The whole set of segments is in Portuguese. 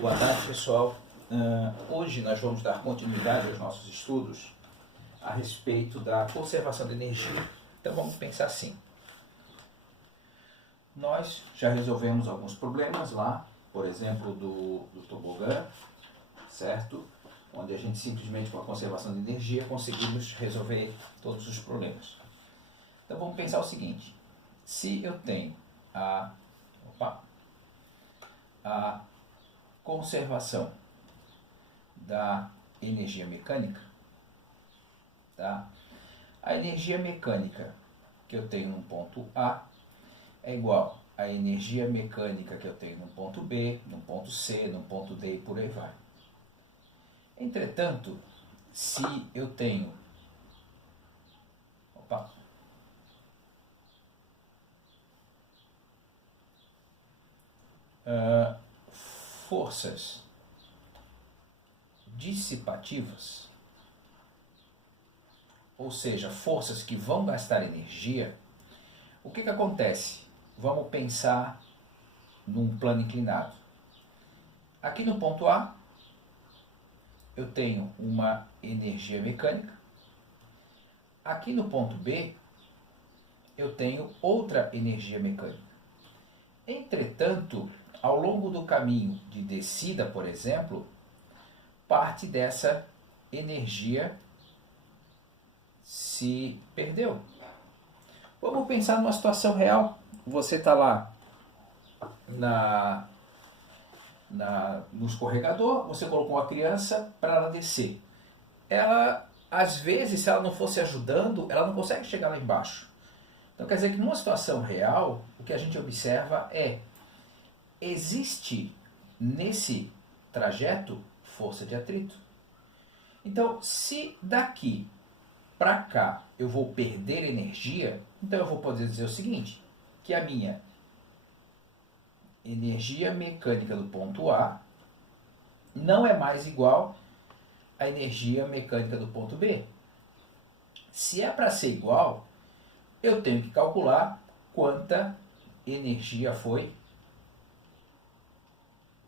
Boa tarde, pessoal. Hoje nós vamos dar continuidade aos nossos estudos a respeito da conservação de energia. Então vamos pensar assim. Nós já resolvemos alguns problemas lá, por exemplo, do tobogã, certo? Onde a gente simplesmente com a conservação de energia conseguimos resolver todos os problemas. Então vamos pensar o seguinte. Se eu tenho a conservação da energia mecânica, tá? A energia mecânica que eu tenho no ponto A é igual à energia mecânica que eu tenho no ponto B, no ponto C, no ponto D e por aí vai. Entretanto, se eu tenho forças dissipativas, ou seja, forças que vão gastar energia, o que acontece? Vamos pensar num plano inclinado. Aqui no ponto A, eu tenho uma energia mecânica. Aqui no ponto B, eu tenho outra energia mecânica. Entretanto, ao longo do caminho de descida, por exemplo, parte dessa energia se perdeu. Vamos pensar numa situação real. Você está lá no escorregador, você colocou a criança para ela descer. Ela, às vezes, se ela não fosse ajudando, ela não consegue chegar lá embaixo. Então quer dizer que numa situação real, o que a gente observa é: existe nesse trajeto força de atrito. Então, se daqui para cá eu vou perder energia, então eu vou poder dizer o seguinte, que a minha energia mecânica do ponto A não é mais igual à energia mecânica do ponto B. Se é para ser igual, eu tenho que calcular quanta energia foi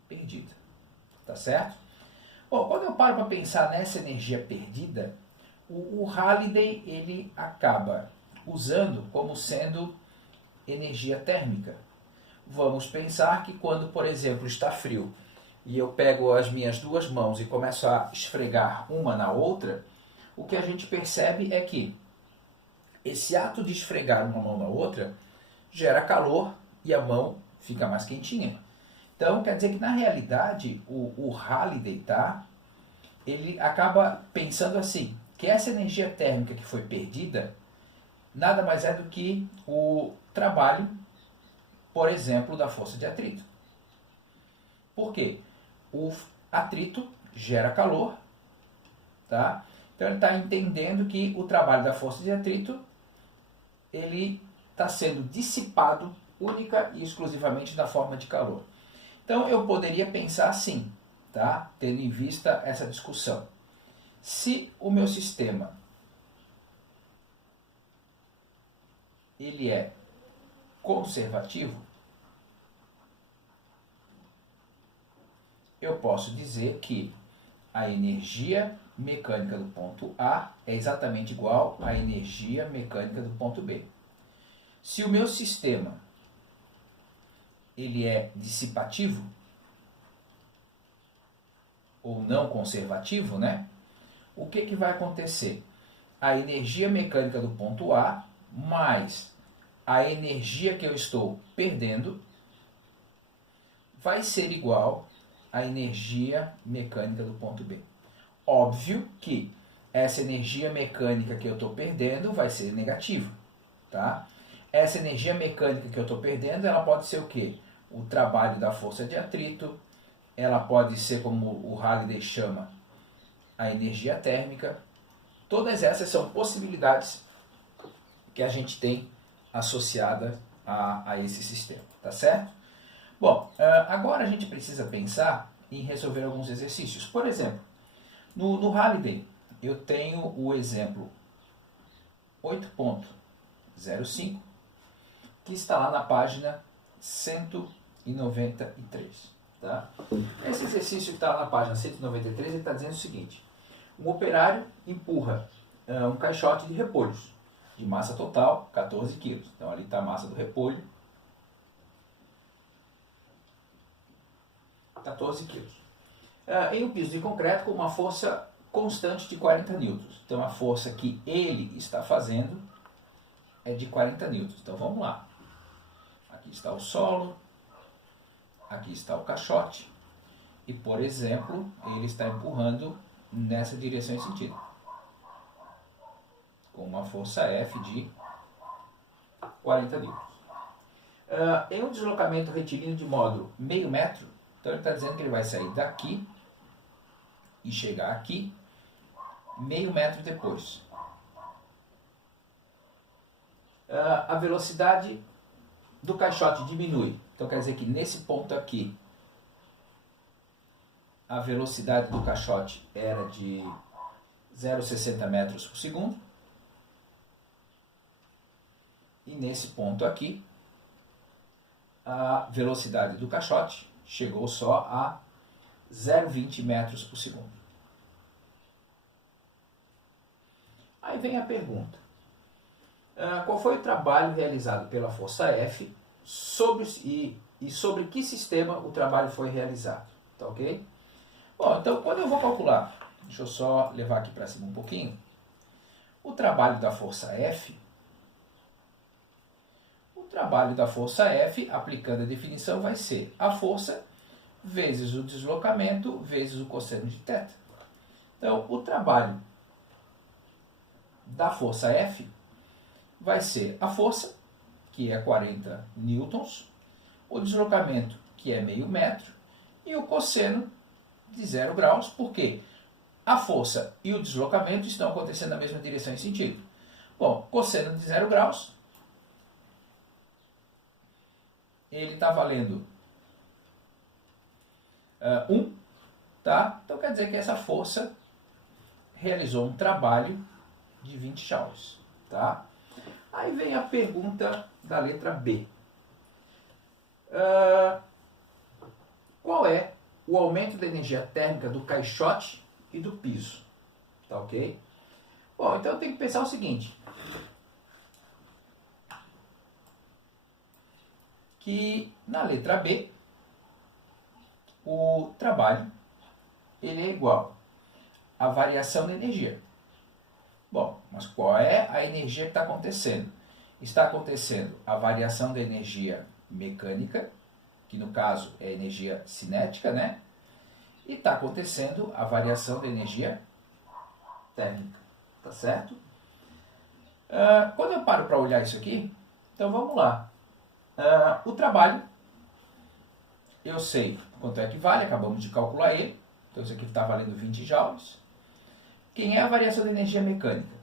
perdida. Tá certo? Bom, quando eu paro para pensar nessa energia perdida, o Halliday ele acaba usando como sendo energia térmica. Vamos pensar que quando, por exemplo, está frio e eu pego as minhas duas mãos e começo a esfregar uma na outra, o que a gente percebe é que esse ato de esfregar uma mão na outra gera calor e a mão fica mais quentinha. Então, quer dizer que, na realidade, o Halliday, tá? Ele acaba pensando assim, que essa energia térmica que foi perdida nada mais é do que o trabalho, por exemplo, da força de atrito. Por quê? O atrito gera calor, tá? Então ele está entendendo que o trabalho da força de atrito ele está sendo dissipado única e exclusivamente na forma de calor. Então eu poderia pensar assim, tá? Tendo em vista essa discussão. Se o meu sistema ele é conservativo, eu posso dizer que a energia mecânica do ponto A é exatamente igual à energia mecânica do ponto B. Se o meu sistema ele é dissipativo ou não conservativo, né? O que vai acontecer? A energia mecânica do ponto A mais a energia que eu estou perdendo vai ser igual à energia mecânica do ponto B. Óbvio que essa energia mecânica que eu estou perdendo vai ser negativa, tá? Essa energia mecânica que eu estou perdendo, ela pode ser o quê? O trabalho da força de atrito, ela pode ser, como o Halliday chama, a energia térmica. Todas essas são possibilidades que a gente tem associada a esse sistema, tá certo? Bom, agora a gente precisa pensar em resolver alguns exercícios. Por exemplo, no Halliday, eu tenho o exemplo 8.05, que está lá na página 193. Tá? Esse exercício que está na página 193, ele está dizendo o seguinte: um operário empurra um caixote de repolhos, de massa total 14 kg. Então ali está a massa do repolho, 14 kg. Em um piso de concreto com uma força constante de 40 newtons. Então a força que ele está fazendo é de 40 newtons. Então vamos lá. Aqui está o solo, aqui está o caixote e, por exemplo, ele está empurrando nessa direção e sentido, com uma força F de 40 newtons. Em um deslocamento retilíneo de módulo meio metro, então ele está dizendo que ele vai sair daqui e chegar aqui meio metro depois. A velocidade do caixote diminui. Então quer dizer que nesse ponto aqui a velocidade do caixote era de 0,60 metros por segundo. E nesse ponto aqui a velocidade do caixote chegou só a 0,20 metros por segundo. Aí vem a pergunta: qual foi o trabalho realizado pela força F sobre que sistema o trabalho foi realizado? Tá ok? Bom, então quando eu vou calcular, deixa eu só levar aqui para cima um pouquinho, o trabalho da força F, aplicando a definição, vai ser a força vezes o deslocamento vezes o cosseno de θ. Então, o trabalho da força F vai ser a força, que é 40 newtons, o deslocamento, que é meio metro, e o cosseno de 0 graus, porque a força e o deslocamento estão acontecendo na mesma direção e sentido. Bom, cosseno de 0 graus, ele está valendo 1, tá? Então quer dizer que essa força realizou um trabalho de 20 joules, tá? Aí vem a pergunta da letra B. Qual é o aumento da energia térmica do caixote e do piso? Tá ok? Bom, então eu tenho que pensar o seguinte: que na letra B, o trabalho ele é igual à variação da energia. Bom, mas qual é a energia que está acontecendo? Está acontecendo a variação da energia mecânica, que no caso é a energia cinética, né? E está acontecendo a variação da energia térmica, tá certo? Quando eu paro para olhar isso aqui, então vamos lá. O trabalho, eu sei quanto é que vale, acabamos de calcular ele, então isso aqui está valendo 20 joules. Quem é a variação da energia mecânica?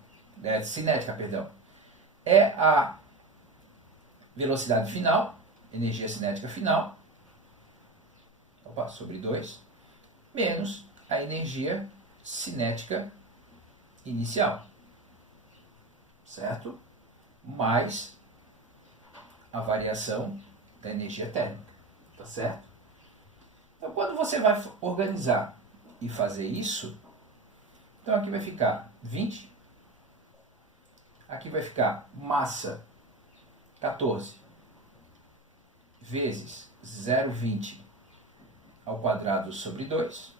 Cinética, perdão. É a velocidade final, energia cinética final, sobre 2, menos a energia cinética inicial, certo? Mais a variação da energia térmica, tá certo? Então, quando você vai organizar e fazer isso, então aqui vai ficar 20, aqui vai ficar massa 14 vezes 0,20 ao quadrado sobre 2,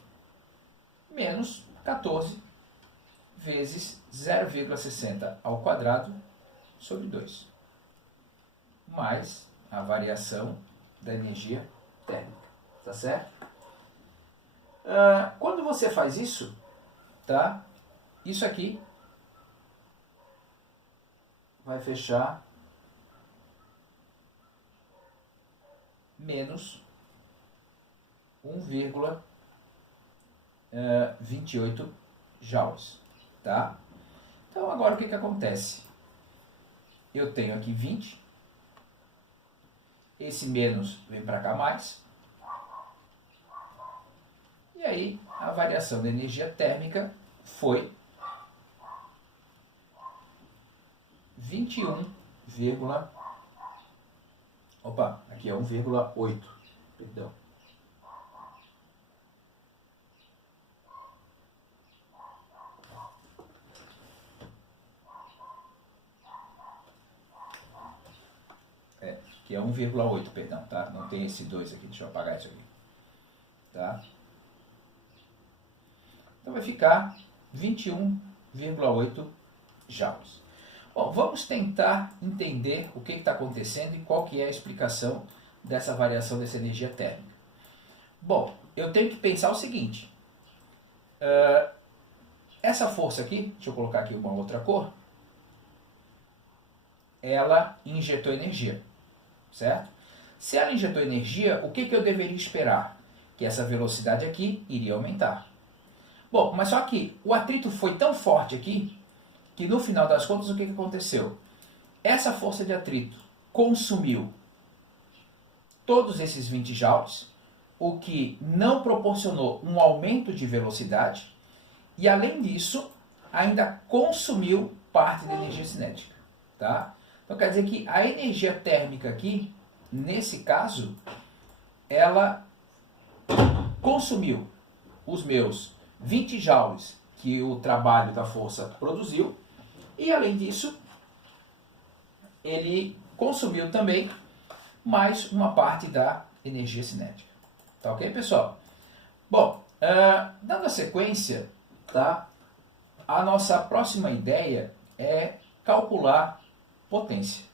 menos 14 vezes 0,60 ao quadrado sobre 2, mais a variação da energia térmica, tá certo? Quando você faz isso, tá? Isso aqui vai fechar menos 1,28 joules, tá? Então agora o que acontece? Eu tenho aqui 20, esse menos vem para cá mais, e aí a variação da energia térmica foi 21, aqui é 1,8, perdão. que é 1,8, perdão, tá? Não tem esse 2 aqui, deixa eu apagar isso aqui. Tá? Então vai ficar 21,8 joules. Bom, vamos tentar entender o que está acontecendo e qual que é a explicação dessa variação dessa energia térmica. Bom, eu tenho que pensar o seguinte. Essa força aqui, deixa eu colocar aqui uma outra cor, ela injetou energia, certo? Se ela injetou energia, o que eu deveria esperar? Que essa velocidade aqui iria aumentar. Bom, mas só que o atrito foi tão forte aqui, que no final das contas o que aconteceu? Essa força de atrito consumiu todos esses 20 joules, o que não proporcionou um aumento de velocidade, e além disso, ainda consumiu parte da energia cinética. Tá? Então quer dizer que a energia térmica aqui, nesse caso, ela consumiu os meus 20 joules que o trabalho da força produziu, e além disso, ele consumiu também mais uma parte da energia cinética. Tá ok, pessoal? Bom, dando a sequência, tá? A nossa próxima ideia é calcular potência.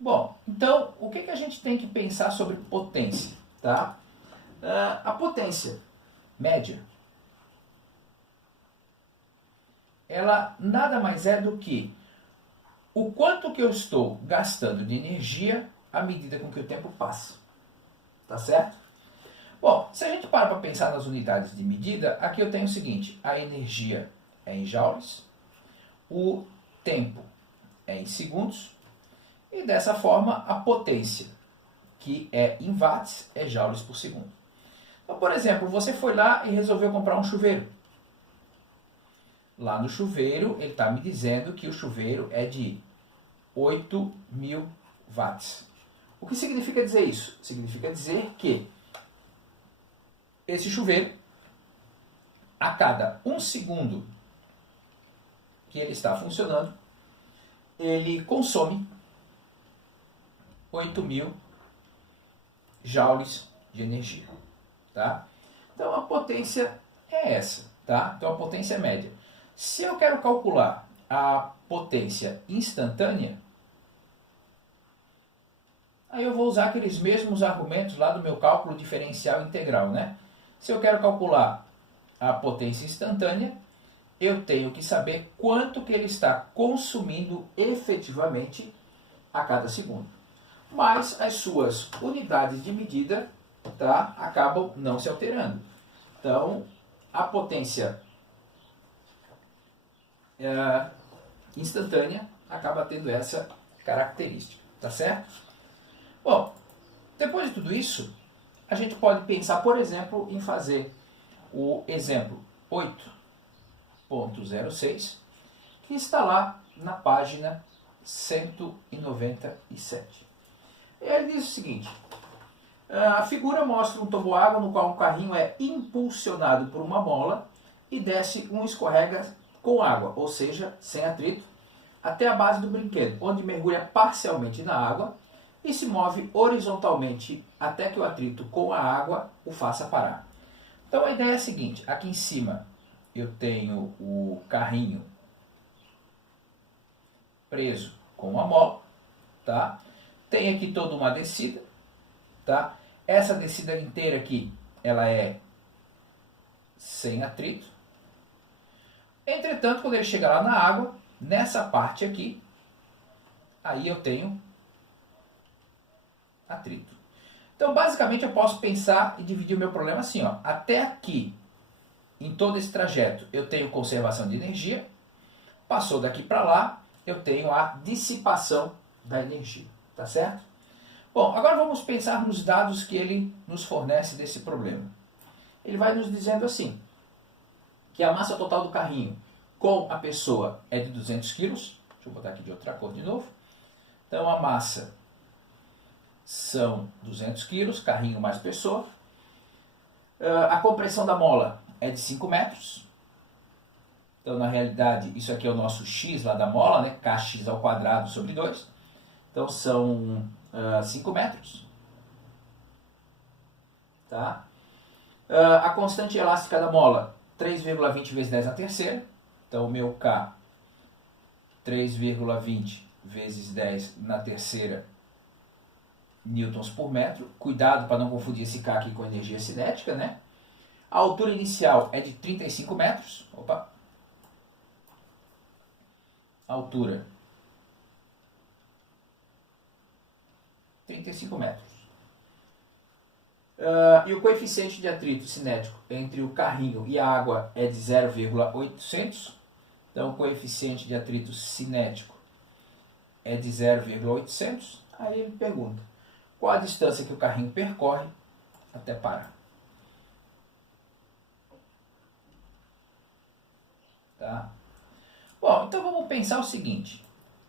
Bom, então, o que a gente tem que pensar sobre potência? Tá? A potência média, ela nada mais é do que o quanto que eu estou gastando de energia à medida com que o tempo passa. Tá certo? Bom, se a gente para pensar nas unidades de medida, aqui eu tenho o seguinte, a energia é em joules, o tempo é em segundos, e dessa forma a potência, que é em watts, é joules por segundo. Então, por exemplo, você foi lá e resolveu comprar um chuveiro. Lá no chuveiro, ele está me dizendo que o chuveiro é de 8.000 watts. O que significa dizer isso? Significa dizer que esse chuveiro, a cada 1 segundo que ele está funcionando, ele consome 8.000 joules de energia. Tá? Então a potência é essa. Tá? Então a potência é média. Se eu quero calcular a potência instantânea, aí eu vou usar aqueles mesmos argumentos lá do meu cálculo diferencial integral, né? Se eu quero calcular a potência instantânea, eu tenho que saber quanto que ele está consumindo efetivamente a cada segundo. Mas as suas unidades de medida, tá, acabam não se alterando. Então, a potência instantânea acaba tendo essa característica, tá certo? Bom, depois de tudo isso, a gente pode pensar, por exemplo, em fazer o exemplo 8.06, que está lá na página 197. Ele diz o seguinte, a figura mostra um toboágua no qual um carrinho é impulsionado por uma mola e desce um escorrega com água, ou seja, sem atrito, até a base do brinquedo, onde mergulha parcialmente na água e se move horizontalmente até que o atrito com a água o faça parar. Então a ideia é a seguinte, aqui em cima eu tenho o carrinho preso com uma mola, tá? Tem aqui toda uma descida, tá? Essa descida inteira aqui, ela é sem atrito. Entretanto, quando ele chega lá na água, nessa parte aqui, aí eu tenho atrito. Então, basicamente, eu posso pensar e dividir o meu problema assim, ó. Até aqui, em todo esse trajeto, eu tenho conservação de energia. Passou daqui para lá, eu tenho a dissipação da energia. Tá certo? Bom, agora vamos pensar nos dados que ele nos fornece desse problema. Ele vai nos dizendo assim, que a massa total do carrinho com a pessoa é de 200 kg. Deixa eu botar aqui de outra cor de novo. Então, a massa são 200 kg, carrinho mais pessoa. A compressão da mola é de 5 metros. Então, na realidade, isso aqui é o nosso x lá da mola, né? Kx ao quadrado sobre 2. Então, são 5 metros. Tá? A constante elástica da mola, 3,20 vezes 10 na terceira. Então, o meu K, 3,20 vezes 10 na terceira newtons por metro. Cuidado para não confundir esse K aqui com energia cinética, né? A altura inicial é de 35 metros. Opa! Altura 35 metros. E o coeficiente de atrito cinético entre o carrinho e a água é de 0,800. Então, o coeficiente de atrito cinético é de 0,800. Aí ele pergunta, qual a distância que o carrinho percorre até parar? Tá? Bom, então vamos pensar o seguinte.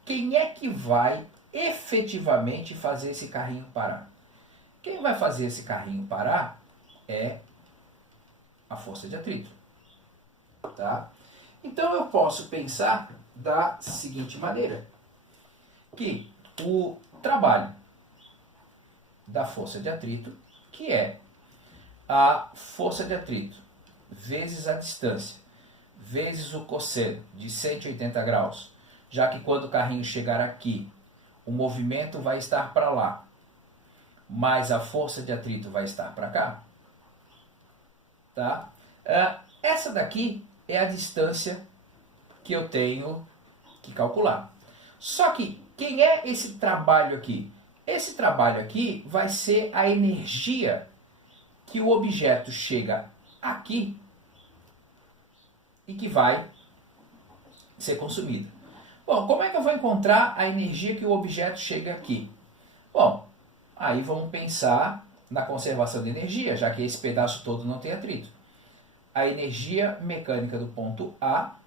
Quem é que vai efetivamente fazer esse carrinho parar? Quem vai fazer esse carrinho parar é a força de atrito. Tá? Então eu posso pensar da seguinte maneira, que o trabalho da força de atrito, que é a força de atrito vezes a distância, vezes o cosseno de 180 graus, já que quando o carrinho chegar aqui, o movimento vai estar para lá, mas a força de atrito vai estar para cá. Tá? Essa daqui é a distância que eu tenho que calcular. Só que quem é esse trabalho aqui? Esse trabalho aqui vai ser a energia que o objeto chega aqui e que vai ser consumida. Bom, como é que eu vou encontrar a energia que o objeto chega aqui? Bom, aí vamos pensar na conservação de energia, já que esse pedaço todo não tem atrito. A energia mecânica do ponto A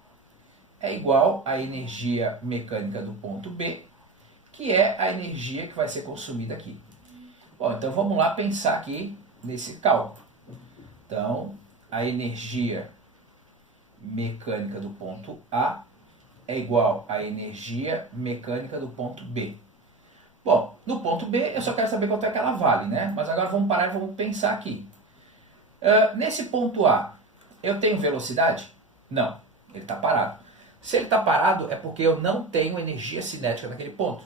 é igual à energia mecânica do ponto B, que é a energia que vai ser consumida aqui. Bom, então vamos lá pensar aqui nesse cálculo. Então, a energia mecânica do ponto A é igual à energia mecânica do ponto B. Bom, no ponto B eu só quero saber quanto é que ela vale, né? Mas agora vamos parar e vamos pensar aqui. Nesse ponto A, eu tenho velocidade? Não, ele está parado. Se ele está parado é porque eu não tenho energia cinética naquele ponto.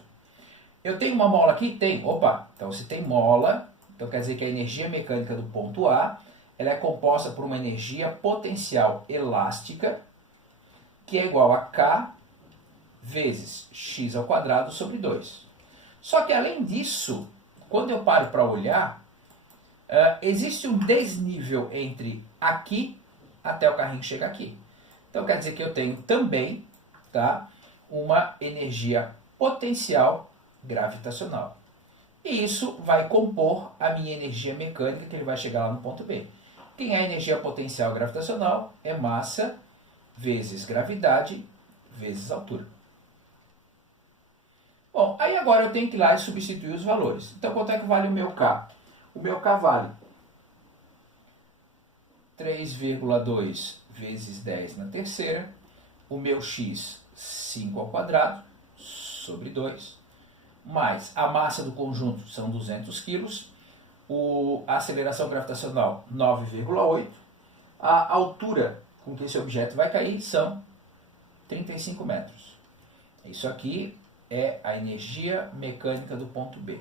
Eu tenho uma mola aqui? Tem. Opa, então se tem mola, então quer dizer que a energia mecânica do ponto A ela é composta por uma energia potencial elástica, que é igual a K vezes x ao quadrado sobre 2. Só que além disso, quando eu paro para olhar, existe um desnível entre aqui até o carrinho chegar aqui. Então quer dizer que eu tenho também, tá, uma energia potencial gravitacional. E isso vai compor a minha energia mecânica, que ele vai chegar lá no ponto B. Quem é a energia potencial gravitacional? É massa vezes gravidade vezes altura. Bom, aí agora eu tenho que ir lá e substituir os valores. Então quanto é que vale o meu K? O meu K vale 3,2 vezes 10 na terceira. O meu X, 5 ao quadrado, sobre 2. Mais a massa do conjunto são 200 kg. A aceleração gravitacional, 9,8. A altura com que esse objeto vai cair são 35 metros. Isso aqui é a energia mecânica do ponto B.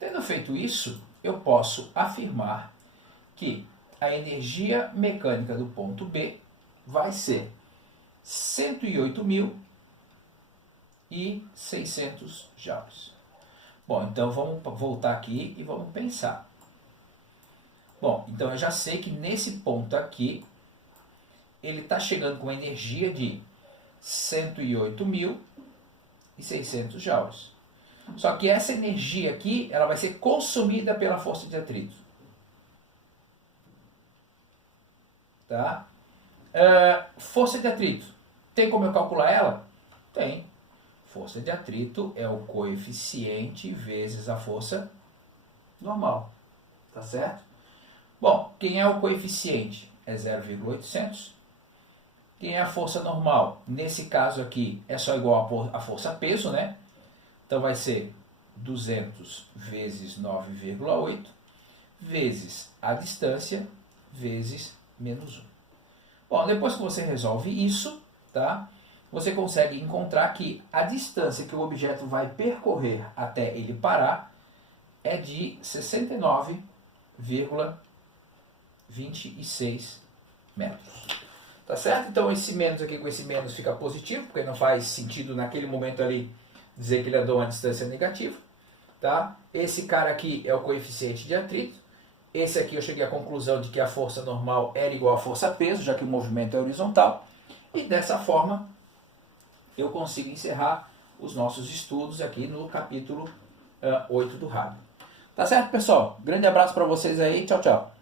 Tendo feito isso, eu posso afirmar que a energia mecânica do ponto B vai ser 108.600 joules. Bom, então vamos voltar aqui e vamos pensar. Bom, então eu já sei que nesse ponto aqui, ele está chegando com energia de 108.600 joules. Só que essa energia aqui, ela vai ser consumida pela força de atrito. Tá? Força de atrito. Tem como eu calcular ela? Tem. Força de atrito é o coeficiente vezes a força normal. Tá certo? Bom, quem é o coeficiente? É 0,800. Quem é a força normal? Nesse caso aqui é só igual a força peso, né? Então vai ser 200 vezes 9,8 vezes a distância vezes menos 1. Bom, depois que você resolve isso, tá? Você consegue encontrar que a distância que o objeto vai percorrer até ele parar é de 69,26 metros. Tá certo? Então esse menos aqui com esse menos fica positivo, porque não faz sentido naquele momento ali dizer que ele andou a uma distância negativa. Tá? Esse cara aqui é o coeficiente de atrito. Esse aqui eu cheguei à conclusão de que a força normal era igual à força-peso, já que o movimento é horizontal. E dessa forma eu consigo encerrar os nossos estudos aqui no capítulo 8 do Halley. Tá certo, pessoal? Grande abraço para vocês aí. Tchau, tchau.